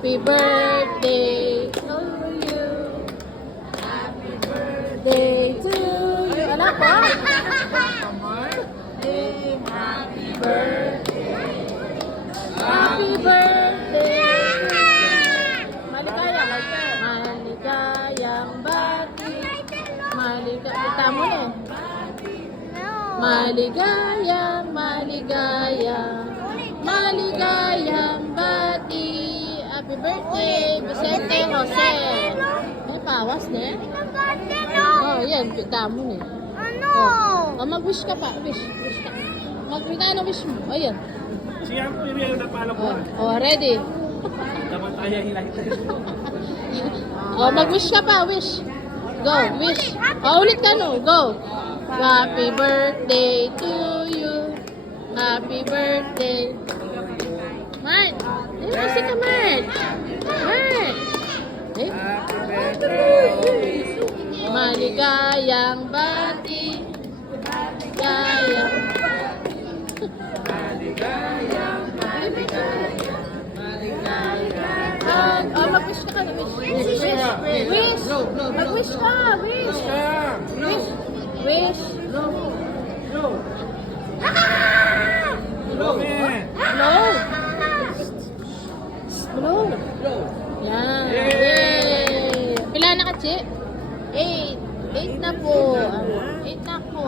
Happy birthday to you. Happy birthday to you. Anak ko? Happy birthday. Happy birthday. Maligayang bati. Tama na eh. Maligayang bati. Happy birthday, Vicente Jose. May pawas na eh. Oh, yan. Tama na eh. Oh, mag-wish ka pa. Wish ka. Wish mo. Oh, yan. Siya po, yung na pala po. Oh, ready? Dapat tayo hilahin. Oh, mag-wish ka pa. Wish. Go, wish. Oh, ulit ka no. Go. Happy birthday to you. Happy birthday. Mart. Kasi ka, Mart. Mart. Maligayang bati. Maligayang mag-wish ka na. Wish. Mag-wish ka. Wish. Wish. Blow. Yan. Yay. Pila na ka, Chi? 8. 8 na po. 8 na po.